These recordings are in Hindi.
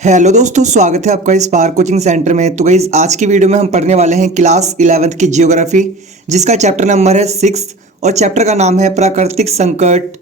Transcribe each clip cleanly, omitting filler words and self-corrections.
हेलो दोस्तों, स्वागत है आपका स्पार्क कोचिंग सेंटर में। तो गाइस आज की वीडियो में हम पढ़ने वाले हैं क्लास 11th की जियोग्राफी, जिसका चैप्टर नंबर है 6 और चैप्टर का नाम है प्राकृतिक संकट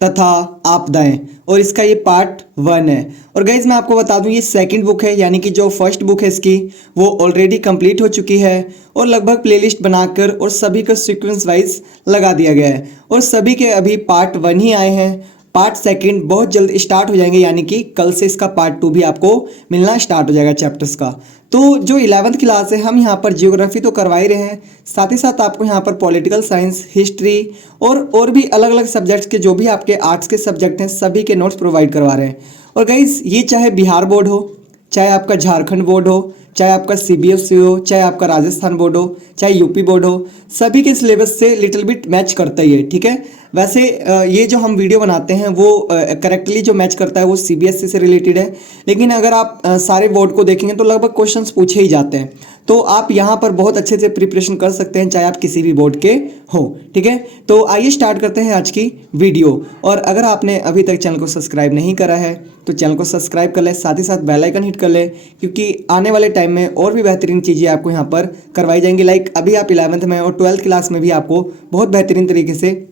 तथा आपदाएं, और इसका ये पार्ट 1 है। और गाइज मैं आपको बता दूं, ये सेकंड बुक है, यानी कि जो फर्स्ट बुक है इसकी वो ऑलरेडी कंप्लीट हो चुकी है और लगभग प्लेलिस्ट बनाकर और सभी का सीक्वेंस वाइज लगा दिया गया है। और सभी के अभी पार्ट 1 ही आए हैं, पार्ट सेकंड बहुत जल्द स्टार्ट हो जाएंगे, यानी कि कल से इसका पार्ट 2 भी आपको मिलना स्टार्ट हो जाएगा चैप्टर्स का। तो जो 11th क्लास है, हम यहाँ पर जियोग्राफी तो करवा ही रहे हैं, साथ ही साथ आपको यहाँ पर पॉलिटिकल साइंस, हिस्ट्री और भी अलग अलग सब्जेक्ट्स के जो भी आपके आर्ट्स के सब्जेक्ट हैं सभी के नोट्स प्रोवाइड करवा रहे हैं। और गाइज ये चाहे बिहार बोर्ड हो, चाहे आपका झारखंड बोर्ड हो, चाहे आपका सीबीएसई हो, चाहे आपका राजस्थान बोर्ड हो, चाहे यूपी बोर्ड हो, सभी के सिलेबस से लिटिल बिट मैच करता ही है। ठीक है, वैसे ये जो हम वीडियो बनाते हैं वो करेक्टली जो मैच करता है वो सीबीएसई से रिलेटेड है, लेकिन अगर आप सारे बोर्ड को देखेंगे तो लगभग क्वेश्चंस पूछे ही जाते हैं। तो आप यहाँ पर बहुत अच्छे से प्रिपरेशन कर सकते हैं, चाहे आप किसी भी बोर्ड के हो। ठीक है, तो आइए स्टार्ट करते हैं आज की वीडियो। और अगर आपने अभी तक चैनल को सब्सक्राइब नहीं करा है तो चैनल को सब्सक्राइब कर ले, साथ ही साथ बेल आइकन हिट कर ले, क्योंकि आने वाले टाइम में और भी बेहतरीन चीज़ें आपको यहाँ पर करवाई जाएंगी। लाइक अभी आप 11th में और 12th क्लास में भी आपको बहुत बेहतरीन तरीके से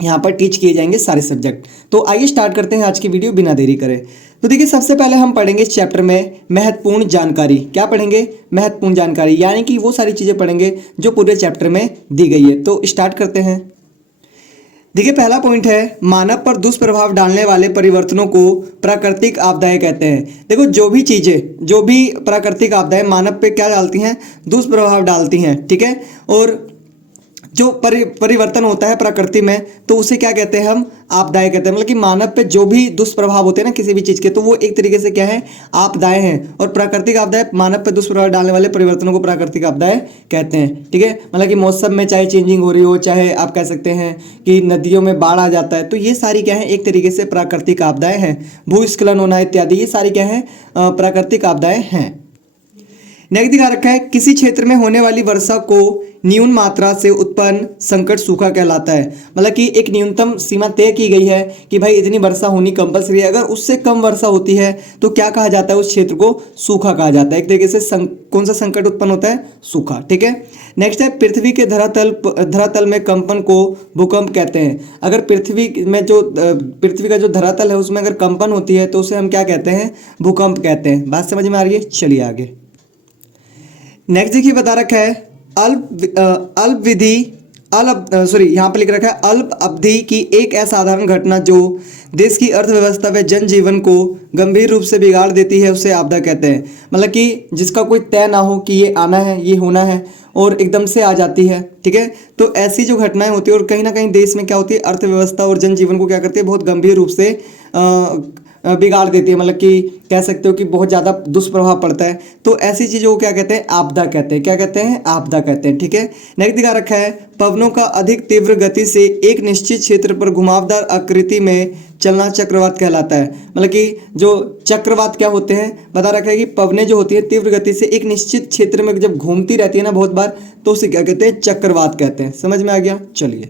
यहाँ पर टीच किए जाएंगे सारे सब्जेक्ट। तो आइए स्टार्ट करते हैं आज की वीडियो बिना देरी करे। तो देखिए, सबसे पहले हम पढ़ेंगे इस चैप्टर में महत्वपूर्ण जानकारी। क्या पढ़ेंगे? महत्वपूर्ण जानकारी, यानी कि वो सारी चीज़ें पढ़ेंगे जो पूरे चैप्टर में दी गई है। तो स्टार्ट करते हैं। देखिए, पहला पॉइंट है मानव पर दुष्प्रभाव डालने वाले परिवर्तनों को प्राकृतिक आपदाएं कहते हैं। देखो, जो भी चीज़ें, जो भी प्राकृतिक आपदाएं मानव पे क्या डालती हैं? दुष्प्रभाव डालती हैं। ठीक है, और जो परिवर्तन होता है प्रकृति में तो उसे क्या कहते हैं? हम आपदाएं कहते हैं। मतलब कि मानव पे जो भी दुष्प्रभाव होते हैं ना किसी भी चीज़ के, तो वो एक तरीके से क्या है? आपदाएं हैं। और प्राकृतिक आपदाएं मानव पे दुष्प्रभाव डालने वाले परिवर्तनों को प्राकृतिक आपदाएं कहते हैं। ठीक है, मतलब कि मौसम में चाहे चेंजिंग हो रही हो, चाहे आप कह सकते हैं कि नदियों में बाढ़ आ जाता है, तो ये सारी क्या है? एक तरीके से प्राकृतिक आपदाएं हैं। भूस्खलन होना इत्यादि, ये सारी क्या है? प्राकृतिक आपदाएं हैं। नेक्स्ट दिखा रखा है, किसी क्षेत्र में होने वाली वर्षा को न्यून मात्रा से उत्पन्न संकट सूखा कहलाता है। मतलब कि एक न्यूनतम सीमा तय की गई है कि भाई इतनी वर्षा होनी कंपलसरी है, अगर उससे कम वर्षा होती है तो क्या कहा जाता है? उस क्षेत्र को सूखा कहा जाता है। एक तरीके से कौन सा संकट उत्पन्न होता है? सूखा। ठीक है, नेक्स्ट है, पृथ्वी के धरातल में कंपन को भूकंप कहते हैं। अगर पृथ्वी में जो पृथ्वी का जो धरातल है उसमें अगर कंपन होती है तो उसे हम क्या कहते हैं? भूकंप कहते हैं। बात समझ में आ रही है? चलिए आगे। नेक्स्ट देखिए, बता रखा है यहाँ पर लिख रखा है अल्प अवधि की एक असाधारण घटना जो देश की अर्थव्यवस्था व जनजीवन को गंभीर रूप से बिगाड़ देती है, उसे आपदा कहते हैं। मतलब कि जिसका कोई तय ना हो कि ये आना है, ये होना है, और एकदम से आ जाती है। ठीक है, तो ऐसी जो घटनाएं होती है और कहीं ना कहीं देश में क्या होती है? अर्थव्यवस्था और जनजीवन को क्या करती है? बहुत गंभीर रूप से बिगाड़ देती है। मतलब कि कह सकते हो कि बहुत ज़्यादा दुष्प्रभाव पड़ता है। तो ऐसी चीज़ों को क्या कहते हैं? आपदा कहते हैं। क्या कहते हैं? आपदा कहते हैं। ठीक है, नेक्स्ट दिखा रखा है, पवनों का अधिक तीव्र गति से एक निश्चित क्षेत्र पर घुमावदार आकृति में चलना चक्रवात कहलाता है। मतलब कि जो चक्रवात क्या होते हैं? बता रखा है कि पवनें जो होती है तीव्र गति से एक निश्चित क्षेत्र में जब घूमती रहती है ना बहुत बार, तो उसे क्या कहते हैं? चक्रवात कहते हैं। समझ में आ गया? चलिए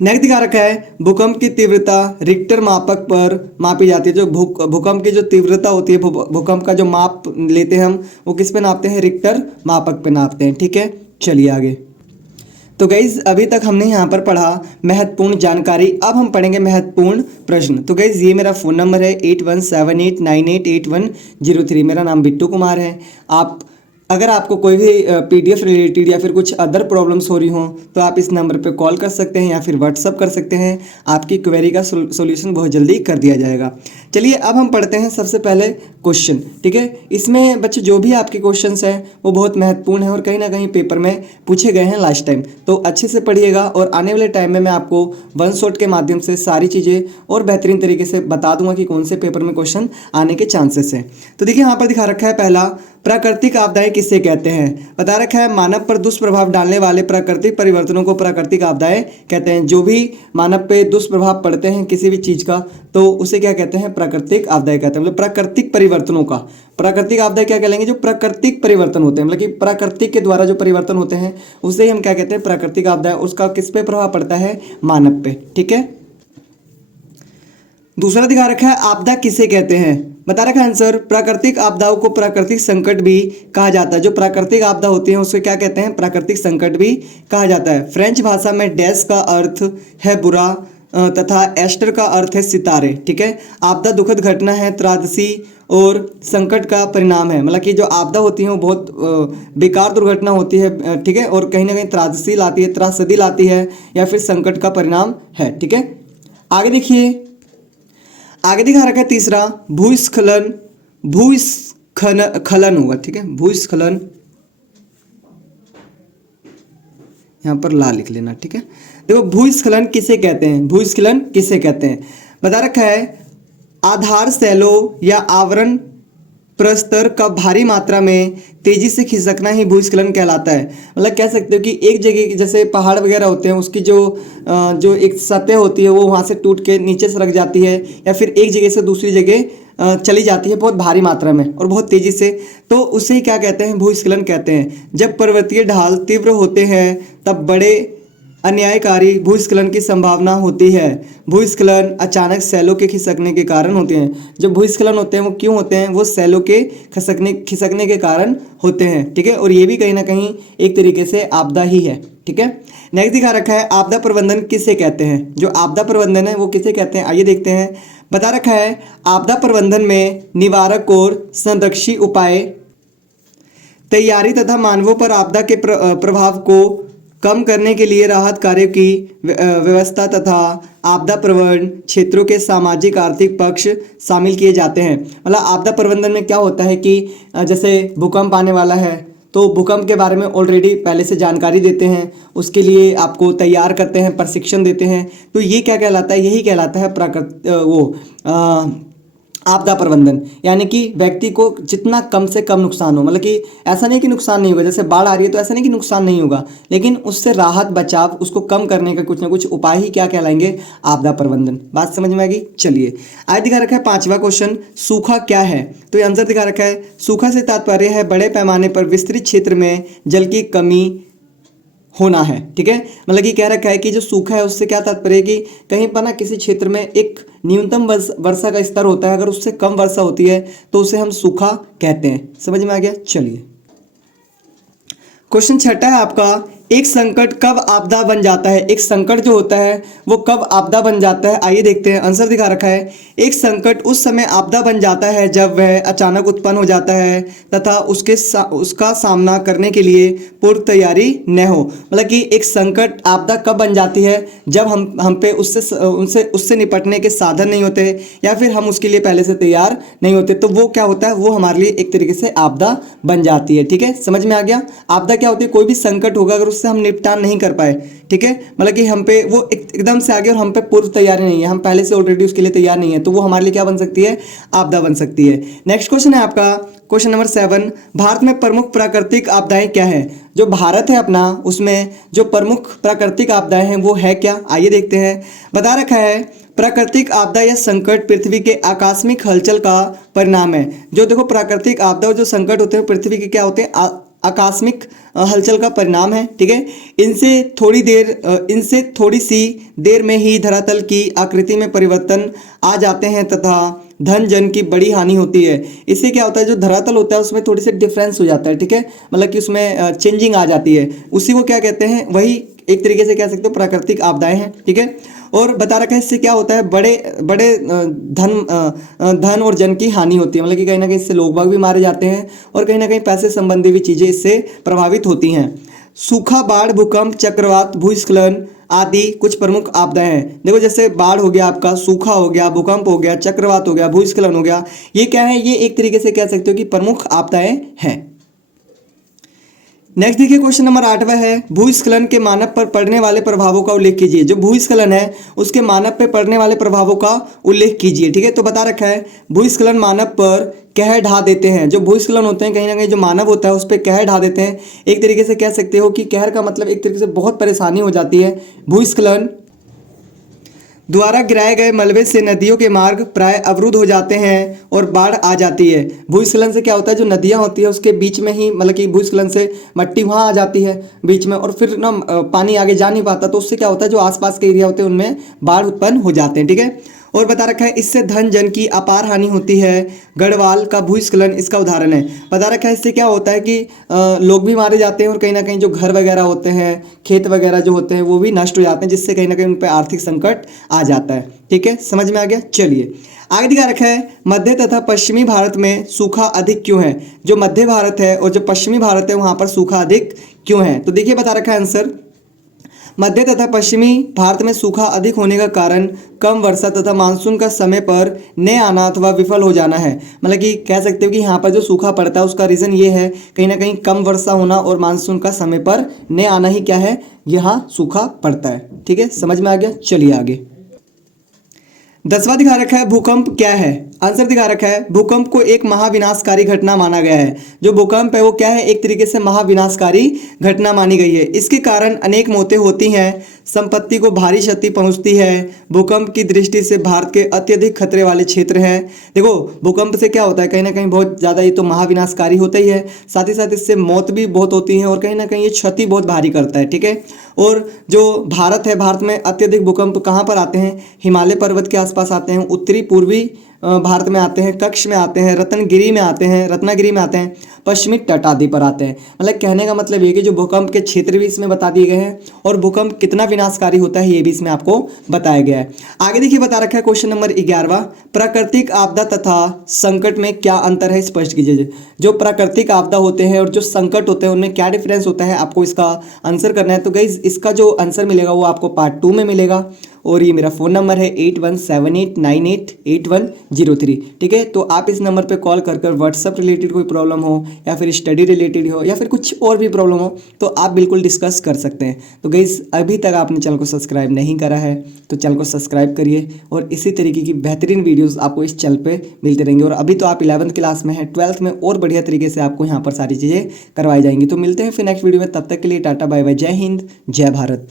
नेक्स्ट दिखा रखा है, भूकंप की तीव्रता रिक्टर मापक पर मापी जाती है। जो भूकंप की जो तीव्रता होती है, भूकंप का जो माप लेते हैं हम, वो किस पे नापते हैं? रिक्टर मापक पे नापते हैं। ठीक है, चलिए आगे। तो गाइज अभी तक हमने यहाँ पर पढ़ा महत्वपूर्ण जानकारी, अब हम पढ़ेंगे महत्वपूर्ण प्रश्न। तो गाइज ये मेरा फ़ोन नंबर है 8178988103। मेरा नाम बिट्टू कुमार है। अगर आपको कोई भी पीडीएफ रिलेटेड या फिर कुछ अदर प्रॉब्लम्स हो रही हों तो आप इस नंबर पे कॉल कर सकते हैं या फिर व्हाट्सअप कर सकते हैं। आपकी क्वेरी का सॉल्यूशन बहुत जल्दी कर दिया जाएगा। चलिए अब हम पढ़ते हैं सबसे पहले क्वेश्चन। ठीक है, इसमें बच्चे जो भी आपके क्वेश्चंस हैं वो बहुत महत्वपूर्ण है और कहीं ना कहीं पेपर में पूछे गए हैं लास्ट टाइम। तो अच्छे से पढ़िएगा और आने वाले टाइम में मैं आपको वन शॉट के माध्यम से सारी चीज़ें और बेहतरीन तरीके से बता दूंगा कि कौन से पेपर में क्वेश्चन आने के चांसेस हैं। तो देखिए, यहाँ पर दिखा रखा है पहला, प्राकृतिक आपदाएं किसे कहते हैं? बता रखा है मानव पर दुष्प्रभाव डालने वाले प्राकृतिक परिवर्तनों को प्राकृतिक आपदाएं कहते हैं। जो भी मानव पे दुष्प्रभाव पड़ते हैं किसी भी चीज़ का, तो उसे क्या कहते हैं? प्राकृतिक आपदाएं कहते हैं। मतलब प्राकृतिक परिवर्तनों का प्राकृतिक आपदाएं क्या कहलाएंगे? जो प्राकृतिक परिवर्तन होते हैं, मतलब कि प्राकृतिक के द्वारा जो परिवर्तन होते हैं उसे ही हम क्या कहते हैं? प्राकृतिक आपदाएं। उसका किस पे प्रभाव पड़ता है? मानव पे। ठीक है, दूसरा दिखा रखा है आपदा किसे कहते हैं? बता रखा है आंसर, प्राकृतिक आपदाओं को प्राकृतिक संकट भी कहा जाता है। जो प्राकृतिक आपदा होती है उसको क्या कहते हैं, प्राकृतिक संकट भी कहा जाता है। फ्रेंच भाषा में डैश का अर्थ है बुरा तथा एस्टर का अर्थ है सितारे। ठीक है, आपदा दुखद घटना है, त्रासदी और संकट का परिणाम है। मतलब कि जो आपदा होती है वो बहुत बेकार दुर्घटना होती है। ठीक है, और कहीं ना कहीं त्रासदी लाती है या फिर संकट का परिणाम है। ठीक है, आगे देखिए, आगे दिखा रखा है तीसरा, भूस्खलन होगा। ठीक है, भूस्खलन, यहाँ पर ला लिख लेना। ठीक है, देखो भूस्खलन किसे कहते हैं, भूस्खलन किसे कहते हैं, बता रखा है, आधार शैलों या आवरण प्रस्तर का भारी मात्रा में तेजी से खिसकना ही भूस्खलन कहलाता है। मतलब कह सकते हो कि एक जगह जैसे पहाड़ वगैरह होते हैं उसकी जो एक सतह होती है वो वहाँ से टूट के नीचे सरक जाती है या फिर एक जगह से दूसरी जगह चली जाती है बहुत भारी मात्रा में और बहुत तेजी से, तो उसे क्या कहते हैं, भूस्खलन कहते हैं। जब पर्वतीय ढाल तीव्र होते हैं तब बड़े अन्यायकारी भूस्खलन की संभावना होती है। भूस्खलन अचानक सैलों के खिसकने के कारण होते हैं। जो भूस्खलन होते हैं वो क्यों होते हैं, वो सैलों के खिसकने के कारण होते हैं। ठीक है, और ये भी कहीं ना कहीं एक तरीके से आपदा ही है। ठीक है, नेक्स्ट दिखा रखा है, आपदा प्रबंधन किसे कहते हैं। जो आपदा प्रबंधन है वो किसे कहते हैं, आइए देखते हैं। बता रखा है, आपदा प्रबंधन में निवारक और संरक्षी उपाय, तैयारी तथा मानवों पर आपदा के प्रभाव को कम करने के लिए राहत कार्य की व्यवस्था तथा आपदा प्रबंधन क्षेत्रों के सामाजिक आर्थिक पक्ष शामिल किए जाते हैं। मतलब आपदा प्रबंधन में क्या होता है कि जैसे भूकंप आने वाला है तो भूकंप के बारे में ऑलरेडी पहले से जानकारी देते हैं, उसके लिए आपको तैयार करते हैं, प्रशिक्षण देते हैं। तो ये क्या कहलाता है, यही कहलाता है आपदा प्रबंधन। यानी कि व्यक्ति को जितना कम से कम नुकसान हो, मतलब कि ऐसा नहीं कि नुकसान नहीं होगा, जैसे बाढ़ आ रही है तो ऐसा नहीं कि नुकसान नहीं होगा, लेकिन उससे राहत बचाव, उसको कम करने का कुछ ना कुछ उपाय ही क्या कहलाएंगे, आपदा प्रबंधन। बात समझ में आ गई। चलिए आज दिखा रखा है पांचवा क्वेश्चन, सूखा क्या है। तो ये आंसर दिखा रखा है, सूखा से तात्पर्य है बड़े पैमाने पर विस्तृत क्षेत्र में जल की कमी होना है। ठीक है, मतलब कि कह रखा है कि जो सूखा है उससे क्या तात्पर्य है कि कहीं पर ना किसी क्षेत्र में एक न्यूनतम वर्षा का स्तर होता है, अगर उससे कम वर्षा होती है तो उसे हम सूखा कहते हैं। समझ में आ गया। चलिए क्वेश्चन छठा है आपका, एक संकट कब आपदा बन जाता है। एक संकट जो होता है वो कब आपदा बन जाता है, आइए देखते हैं। आंसर दिखा रखा है, एक संकट उस समय आपदा बन जाता है जब वह अचानक उत्पन्न हो जाता है तथा उसका सामना करने के लिए पूर्व तैयारी न हो। मतलब कि एक संकट आपदा कब बन जाती है, जब हम पे उससे निपटने के साधन नहीं होते या फिर हम उसके लिए पहले से तैयार नहीं होते, तो वो क्या होता है, वो हमारे लिए एक तरीके से आपदा बन जाती है। ठीक है, समझ में आ गया। आपदा क्या होती है, कोई भी संकट होगा अगर उससे हम निपटान नहीं कर पाए, ठीक है, मतलब कि हम पे वो एकदम से आ गया और हम पे पूर्व तैयारी नहीं है, हम पहले से ऑलरेडी उसके लिए तैयार नहीं है, तो वो हमारे लिए क्या बन सकती है, आपदा बन सकती है। नेक्स्ट क्वेश्चन है आपका क्वेश्चन नंबर 7, भारत में प्रमुख प्राकृतिक आपदाएं क्या है। जो भारत है अपना, उसमें जो प्रमुख प्राकृतिक आपदाएं हैं वो है क्या, आइए देखते हैं। बता रखा है, प्राकृतिक आपदा या संकट पृथ्वी के आकस्मिक हलचल का परिणाम है। जो देखो प्राकृतिक आपदा और जो संकट होते हैं पृथ्वी के क्या होते हैं, आकस्मिक हलचल का परिणाम है। ठीक है, इनसे थोड़ी सी देर में ही धरातल की आकृति में परिवर्तन आ जाते हैं तथा धन जन की बड़ी हानि होती है। इससे क्या होता है, जो धरातल होता है उसमें थोड़ी सी डिफरेंस हो जाता है। ठीक है, मतलब कि उसमें चेंजिंग आ जाती है, उसी को क्या कहते हैं, वही एक तरीके से कह सकते हो प्राकृतिक आपदाएं हैं। ठीक है, और बता रखा है इससे क्या होता है, बड़े धन और जन की हानि होती है। मतलब कि कहीं ना कहीं इससे लोग बाग भी मारे जाते हैं और कहीं ना कहीं पैसे संबंधी भी चीज़ें इससे प्रभावित होती हैं। सूखा, बाढ़, भूकंप, चक्रवात, भूस्खलन आदि कुछ प्रमुख आपदाएं हैं। देखो जैसे बाढ़ हो गया आपका, सूखा हो गया, भूकंप हो गया, चक्रवात हो गया, भूस्खलन हो गया, ये क्या है, ये एक तरीके से कह सकते हो कि प्रमुख आपदाएं हैं। नेक्स्ट देखिए क्वेश्चन नंबर 8वां है, भूस्खलन के मानव पर पड़ने वाले प्रभावों का उल्लेख कीजिए। जो भूस्खलन है उसके मानव पर पड़ने वाले प्रभावों का उल्लेख कीजिए। ठीक है, तो बता रखा है, भूस्खलन मानव पर कहर ढा देते हैं। जो भूस्खलन होते हैं कहीं ना कहीं जो मानव होता है उस पर कहर ढा देते हैं। एक तरीके से कह सकते हो कि कहर का मतलब एक तरीके से बहुत परेशानी हो जाती है। भूस्खलन द्वारा गिराए गए मलबे से नदियों के मार्ग प्राय अवरुद्ध हो जाते हैं और बाढ़ आ जाती है। भूस्खलन से क्या होता है, जो नदियां होती है उसके बीच में ही, मतलब कि भूस्खलन से मट्टी वहाँ आ जाती है बीच में और फिर ना पानी आगे जा नहीं पाता, तो उससे क्या होता है, जो आसपास के एरिया होते हैं उनमें बाढ़ उत्पन्न हो जाते हैं। ठीक है, और बता रखा है इससे धन जन की अपार हानि होती है। गढ़वाल का भूस्खलन इसका उदाहरण है। बता रखा है इससे क्या होता है कि लोग भी मारे जाते हैं और कहीं ना कहीं जो घर वगैरह होते हैं, खेत वगैरह जो होते हैं वो भी नष्ट हो जाते हैं, जिससे कहीं ना कहीं उन पर आर्थिक संकट आ जाता है। ठीक है, समझ में आ गया। चलिए आगे दिखा रखा है मध्य तथा पश्चिमी भारत में सूखा अधिक क्यों है। जो मध्य भारत है और जो पश्चिमी भारत है वहां पर सूखा अधिक क्यों है। तो देखिए बता रखा है आंसर, मध्य तथा पश्चिमी भारत में सूखा अधिक होने का कारण कम वर्षा तथा मानसून का समय पर न आना अथवा विफल हो जाना है। मतलब कि कह सकते हो कि यहाँ पर जो सूखा पड़ता है उसका रीज़न ये है कहीं ना कहीं कम वर्षा होना और मानसून का समय पर न आना ही क्या है, यहाँ सूखा पड़ता है। ठीक है, समझ में आ गया। चलिए आगे 10वां दिखा रखा है भूकंप क्या है। आंसर दिखा रखा है भूकंप को एक महाविनाशकारी घटना माना गया है। जो भूकंप है वो क्या है, एक तरीके से महाविनाशकारी घटना मानी गई है। इसके कारण अनेक मौतें होती हैं, संपत्ति को भारी क्षति पहुंचती है। भूकंप की दृष्टि से भारत के अत्यधिक खतरे वाले क्षेत्र हैं। देखो भूकंप से क्या होता है, कहीं ना कहीं बहुत ज़्यादा ये तो महाविनाशकारी होता ही है, साथ ही साथ इससे मौत भी बहुत होती है और कहीं ना कहीं ये क्षति बहुत भारी करता है। ठीक है, और जो भारत है, भारत में अत्यधिक भूकंप कहाँ पर आते हैं, हिमालय पर्वत के आसपास आते हैं, उत्तरी पूर्वी भारत में आते हैं, कच्छ में आते हैं, रत्नागिरी में आते हैं, पश्चिमी तट आदि पर आते हैं। मतलब कहने का मतलब ये कि जो भूकंप के क्षेत्र भी इसमें बता दिए गए हैं और भूकंप कितना विनाशकारी होता है ये भी इसमें आपको बताया गया है। आगे देखिए बता रखा है क्वेश्चन नंबर 11, प्राकृतिक आपदा तथा संकट में क्या अंतर है, स्पष्ट कीजिए। जो प्राकृतिक आपदा होते हैं और जो संकट होते हैं उनमें क्या डिफरेंस होता है, आपको इसका आंसर करना है। तो गाइज इसका जो आंसर मिलेगा वो आपको पार्ट 2 में मिलेगा और ये मेरा फ़ोन नंबर है 8178988103। ठीक है, तो आप इस नंबर पे कॉल कर व्हाट्सअप रिलेटेड कोई प्रॉब्लम हो या फिर स्टडी रिलेटेड हो या फिर कुछ और भी प्रॉब्लम हो तो आप बिल्कुल डिस्कस कर सकते हैं। तो गाइस अभी तक आपने चैनल को सब्सक्राइब नहीं करा है तो चैनल को सब्सक्राइब करिए और इसी तरीके की बेहतरीन वीडियोज़ आपको इस चैनल पर मिलते रहेंगे। और अभी तो आप 11th क्लास में हैं, 12th में और बढ़िया तरीके से आपको यहाँ पर सारी चीज़ें करवाई जाएंगी। तो मिलते हैं फिर नेक्स्ट वीडियो में, तब तक के लिए टाटा बाय बाय, जय हिंद जय भारत।